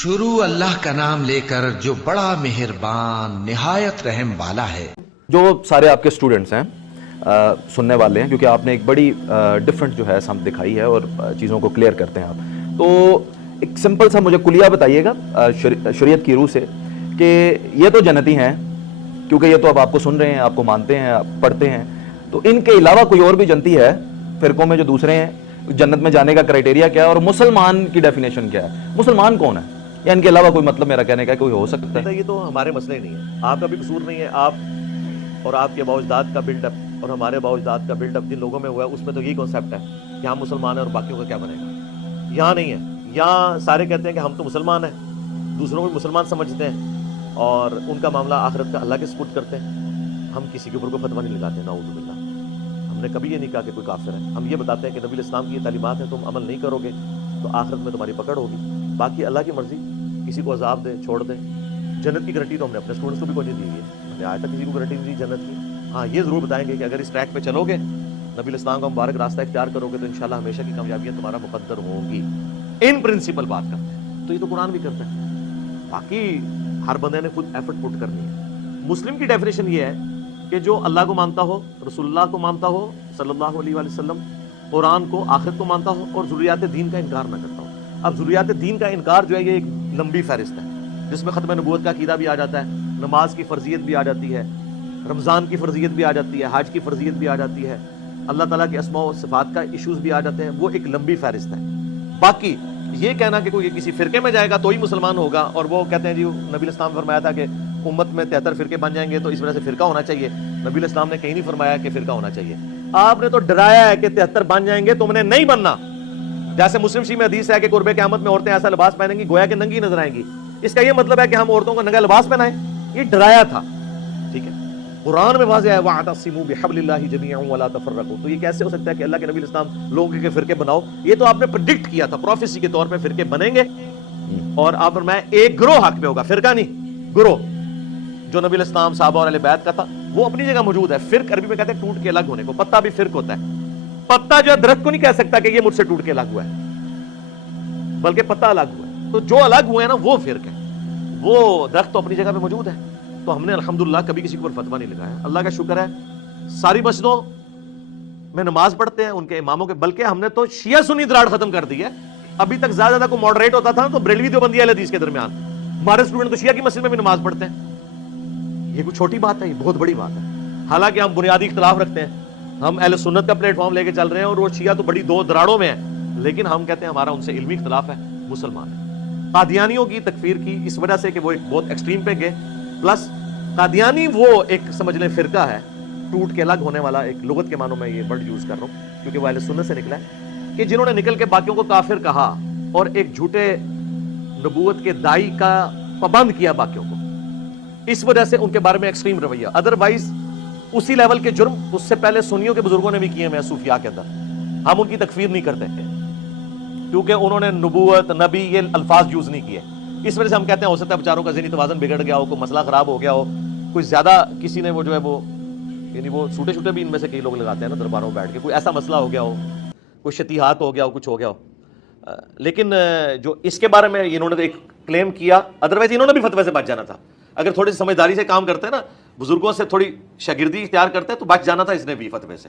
शुरू अल्लाह का नाम लेकर जो बड़ा मेहरबान निहायत रहम वाला है। जो सारे आपके स्टूडेंट्स हैं सुनने वाले हैं, क्योंकि आपने एक बड़ी डिफरेंट जो है समझ दिखाई है और चीज़ों को क्लियर करते हैं आप, तो एक सिंपल सा मुझे कुलिया बताइएगा शरीयत की रूह से कि ये तो जन्नती हैं, क्योंकि ये तो अब आपको सुन रहे हैं, आपको मानते हैं, आप पढ़ते हैं, तो इनके अलावा कोई और भी जन्नती है फिरकों में जो दूसरे हैं? जन्नत में जाने का क्राइटेरिया क्या है और मुसलमान की डेफिनेशन क्या है? मुसलमान कौन है, या इनके अलावा कोई, मतलब मेरा कहने का कोई हो सकता है? ये तो हमारे मसले नहीं है, आपका भी कसूर नहीं है। आप और आपके बाउजदाद का बिल्डअप और हमारे बाउजदाद का बिल्डअप जिन लोगों में हुआ है, उसमें तो यही कॉन्सेप्ट है कि हम मुसलमान हैं और बाकियों का क्या बनेगा। यहाँ नहीं है, यहाँ सारे कहते हैं कि हम तो मुसलमान हैं, दूसरों को भी मुसलमान समझते हैं और उनका मामला आखिरत का अल्लाह के सुपुर्द करते हैं। हम किसी के ऊपर कोई फतवा नहीं लगाते, नाऊज़ुबिल्लाह। हमने कभी ये नहीं कहा कि कोई काफिर है। हम ये बताते हैं कि नबी इस्लाम की ये तालीमात है, तुम अमल नहीं करोगे तो आखिरत में तुम्हारी पकड़ होगी। बाकी अल्लाह की मर्जी, किसी को अजाब दे, छोड़ दे। जन्नत की गारंटी तो हमने अपने स्टूडेंट्स को भी कोई नहीं दी है, हमने आज तक किसी को गारंटी नहीं दी जन्नत की। हाँ, ये ज़रूर बताएंगे कि अगर इस ट्रैक पे चलोगे, नबी इस्लाम का मुबारक रास्ता इख्तियार करोगे, तो इंशाल्लाह हमेशा की कामयाबियाँ तुम्हारा मुकद्दर होंगी। इन प्रिंसिपल बात करते हैं, तो ये तो कुरान भी करता है। बाकी हर बंदे ने खुद एफर्ट पुट करनी है। मुस्लिम की डेफिनेशन ये है कि जो अल्लाह को मानता हो, रसूलुल्लाह को मानता हो सल्लल्लाहु अलैहि वसल्लम, कुरान को, आखिरत को मानता हो और ज़ुर्रियात दीन का इनकार ना करता हो। अब ज़ुर्रियात दीन का इनकार जो है, ये एक लंबी फहरिस्त है जिसमें ख़त्म नबूवत का अकीदा भी आ जाता है, नमाज की फ़र्जियत भी आ जाती है, रमज़ान की फ़र्जियत भी आ जाती है, हज की फ़र्जियत भी आ जाती है, अल्लाह ताला के अस्मा व सिफ़ात का इशूज़ भी आ जाते हैं। वो एक लंबी फहरिस्त है। बाकी ये कहना कि कोई किसी फ़िरके में जाएगा तो ही मुसलमान होगा, और वो कहते हैं जी नबी इस्लाम ने फरमाया था कि उम्मत में 73 फ़िरके बन जाएंगे, तो इस वजह से फ़िरका होना चाहिए। नबी इस्लाम ने कहीं नहीं फरमाया कि फ़िरका होना चाहिए। आपने तो डराया है कि 73 बन जाएंगे, तुमने नहीं बनना। जैसे मुस्लिम शी में हदीस है कि कुर्बे क़यामत में औरतें ऐसा लिबास पहनेंगी गोया कि नंगी नजर आएंगी। इसका ये मतलब है कि हम औरतों को नंगा लिबास पहनाएं? ये डराया था, ठीक है। कुरान में वाज़ेह है वअतसिमू बिहब्लिल्लाहि जमीअन वला तफर्रकू। तो ये कैसे हो सकता है कि अल्लाह के नबी इस्लाम लोगों के फिरके बनाओ? ये तो आपने प्रेडिक्ट किया था, प्रोफेसी के तौर पे फिरके बनेंगे, और आप फरमाया एक ग्रोह हक में होगा, फिरका नहीं, ग्रोह। जो नबी इस्लाम सहाबा और अहले बैत का था वो अपनी जगह मौजूद है। फिरक अरबी में कहते हैं टूट के अलग होने को। पत्ता भी फिरक होता है। पत्ता जो है दरख्त को नहीं कह सकता कि ये मुझसे टूट के अलग हुआ है, बल्कि पत्ता अलग हुआ है। तो जो अलग हुए हैं ना, वो फिरक है। वो दरख्त तो अपनी जगह पे मौजूद है। तो हमने अल्हम्दुलिल्लाह कभी किसी के ऊपर फतवा नहीं लगाया। अल्लाह का शुक्र है, सारी मस्जिदों में नमाज पढ़ते हैं उनके इमामों के, बल्कि हमने तो शिया सुन्नी दराड़ खत्म कर दी है। अभी तक ज्यादा को मॉडरेट होता था तो बरेलवी देवबंदी अहले हदीस के दरमियान, हमारे स्टूडेंट तो शिया की मस्जिद में भी नमाज पढ़ते हैं। ये कोई छोटी बात है, ये बहुत बड़ी बात है। हालांकि हम बुनियादी इख्तिलाफ रखते हैं, हम अहले सुन्नत का प्लेटफॉर्म लेके चल रहे हैं, और वो शिया तो बड़ी दो दराड़ों में है, लेकिन हम कहते हैं हमारा उनसे इल्मी इख्तिलाफ है, मुसलमान है। कादियानियों की तकफीर की इस वजह से कि वो एक बहुत एक्सट्रीम पे गए, प्लस कादियानी वो एक समझ लें फिरका है, टूट के अलग होने वाला। एक लुगत के मानों में ये वर्ड यूज कर रहा हूँ क्योंकि वो अहले सुन्नत से निकला है, कि जिन्होंने निकल के बाकियों को काफिर कहा और एक झूठे नबूवत के दाई का पाबंद किया बाकियों को, इस वजह से उनके बारे में एक्सट्रीम रवैया। अदरवाइज उसी लेवल के जुर्म उससे पहले सुन्नियों के बुजुर्गों ने भी किए हैं सूफिया के अंदर। हम उनकी तकफीर नहीं करते क्योंकि उन्होंने नबूवत, नबी, ये अल्फाज यूज नहीं किए। इस वजह से हम कहते हैं हो सकता है बेचारों का ज़हनी तवाज़ुन बिगड़ गया हो, कोई मसला खराब हो गया हो, कोई ज्यादा किसी ने वो जो है वो, यानी वो सूटे शूटे भी इनमें से कई लोग लगाते हैं ना दरबारों में बैठ के, कोई ऐसा मसला हो गया हो, कोई शतीहात हो गया हो, कुछ हो गया हो। लेकिन जो इसके बारे में इन्होंने एक क्लेम किया, अदरवाइज इन्होंने भी फतवे से बच जाना था। अगर थोड़ी समझदारी से काम करते हैं ना, बुजुर्गों से थोड़ी शागिर्दी इख्तियार करते हैं, तो बच जाना था इसने भी फतवे से।